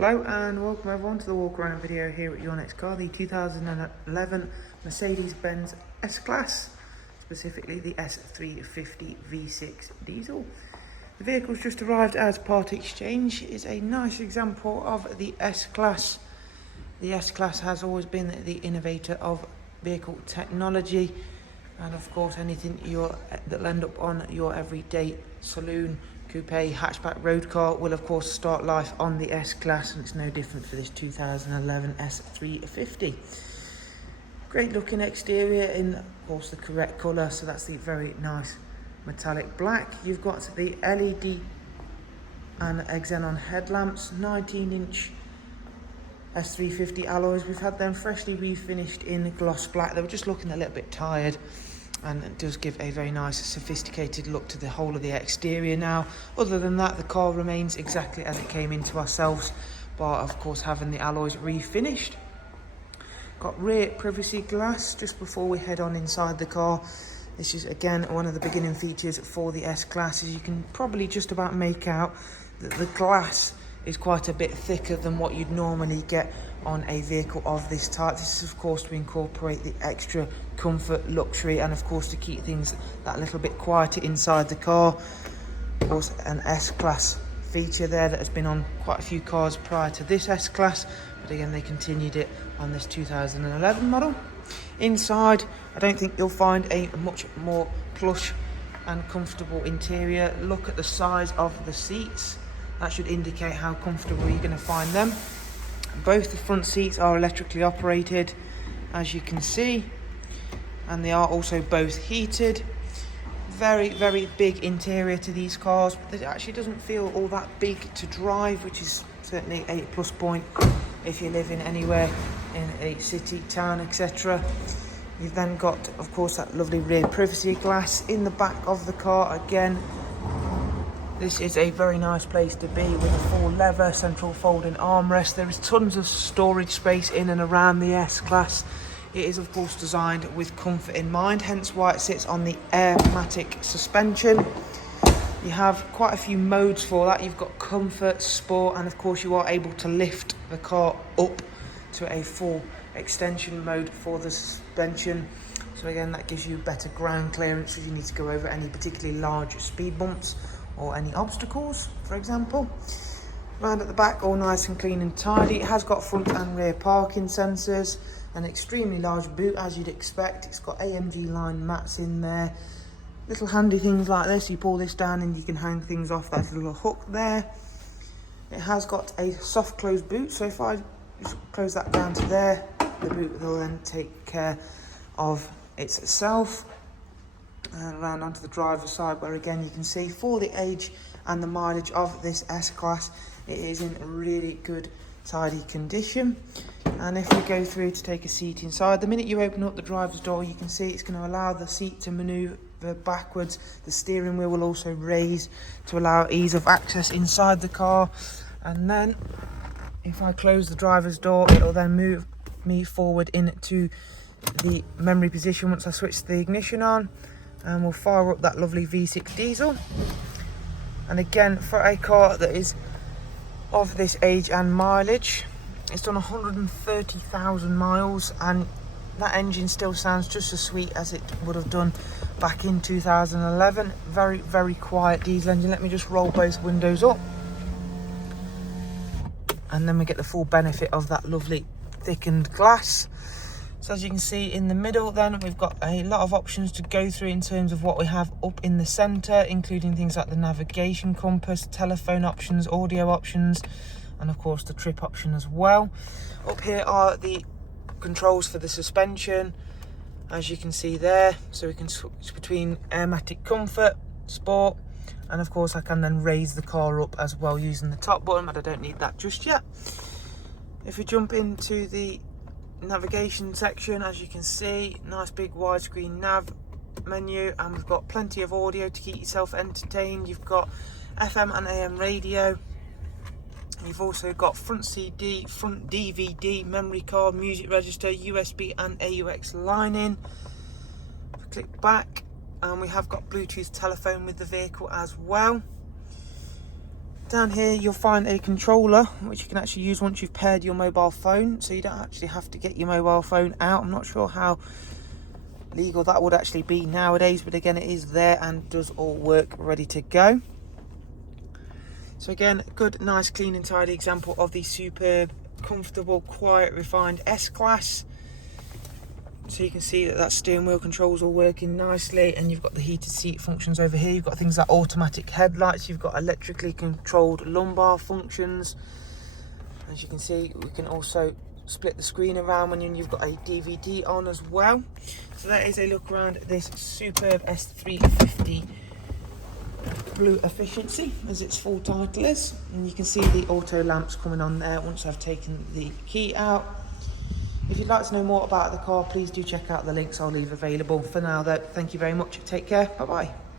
Hello and welcome everyone to the walk around video here at your next car, the 2011 Mercedes-Benz S-Class, specifically the S350 V6 diesel. The vehicle's just arrived as part exchange. It's a nice example of the S-Class. The S-Class has always been the innovator of vehicle technology, and of course anything that'll end up on your everyday saloon, coupe, hatchback road car will of course start life on the S-Class, and it's no different for this 2011 S350. Great looking exterior in of course the correct colour, so that's the very nice metallic black. You've got the LED and xenon headlamps, 19-inch S350 alloys. We've had them freshly refinished in gloss black. They were just looking a little bit tired, and it does give a very nice sophisticated look to the whole of the exterior now. Other than that, the car remains exactly as it came into ourselves, bar of course having the alloys refinished. Got rear privacy glass just before we head on inside the car. This is again one of the beginning features for the S-Class. As you can probably just about make out that the glass is quite a bit thicker than what you'd normally get on a vehicle of this type. This is of course to incorporate the extra comfort, luxury, and of course to keep things that little bit quieter inside the car. Of course an S-Class feature there that has been on quite a few cars prior to this S-Class, but again they continued it on this 2011 model. Inside, I don't think you'll find a much more plush and comfortable interior. Look at the size of the seats. That should indicate how comfortable you're going to find them. Both the front seats are electrically operated, as you can see, and they are also both heated. Very, very big interior to these cars, but it actually doesn't feel all that big to drive, which is certainly a plus point if you're living anywhere in a city, town, etc. You've then got, of course, that lovely rear privacy glass in the back of the car. Again, this is a very nice place to be with a full leather central folding armrest. There is tons of storage space in and around the S-Class. It is of course designed with comfort in mind, hence why it sits on the Airmatic suspension. You have quite a few modes for that. You've got comfort, sport, and of course you are able to lift the car up to a full extension mode for the suspension. So again, that gives you better ground clearance should you need to go over any particularly large speed bumps or any obstacles, for example. Round at the back, all nice and clean and tidy. It has got front and rear parking sensors, an extremely large boot as you'd expect. It's got AMG line mats in there. Little handy things like this, you pull this down and you can hang things off that little hook there. It has got a soft close boot, so if I just close that down to there, the boot will then take care of itself. And around onto the driver's side, where again you can see for the age and the mileage of this S-Class, it is in really good tidy condition. And if we go through to take a seat inside, the minute you open up the driver's door, you can see it's going to allow the seat to manoeuvre backwards. The steering wheel will also raise to allow ease of access inside the car. And then if I close the driver's door, it will then move me forward into the memory position once I switch the ignition on, and we'll fire up that lovely V6 diesel. And again, for a car that is of this age and mileage, it's done 130,000 miles, and that engine still sounds just as sweet as it would have done back in 2011. Very, very quiet diesel engine. Let me just roll both windows up, and then we get the full benefit of that lovely thickened glass. So as you can see in the middle, then we've got a lot of options to go through in terms of what we have up in the centre, including things like the navigation compass, telephone options, audio options, and of course the trip option as well. Up here are the controls for the suspension, as you can see there. So we can switch between Airmatic Comfort, Sport, and of course I can then raise the car up as well using the top button, but I don't need that just yet. If we jump into the navigation section, as you can see, nice big widescreen nav menu, and we've got plenty of audio to keep yourself entertained. You've got FM and AM radio. You've also got front CD, front DVD, memory card, music register, USB and AUX line in. Click back, and we have got Bluetooth telephone with the vehicle as well. Down here you'll find a controller which you can actually use once you've paired your mobile phone, so you don't actually have to get your mobile phone out. I'm not sure how legal that would actually be nowadays, but again, it is there and does all work ready to go. So again, good, nice, clean and tidy example of the superb, comfortable, quiet, refined S-Class. So you can see that steering wheel controls all working nicely, and you've got the heated seat functions over here. You've got things like automatic headlights, you've got electrically controlled lumbar functions. As you can see, we can also split the screen around when you've got a DVD on as well. So that is a look around this superb S350 Blue Efficiency, as its full title is. And you can see the auto lamps coming on there once I've taken the key out. If you'd like to know more about the car, please do check out the links I'll leave available. For now though, thank you very much, take care, bye bye.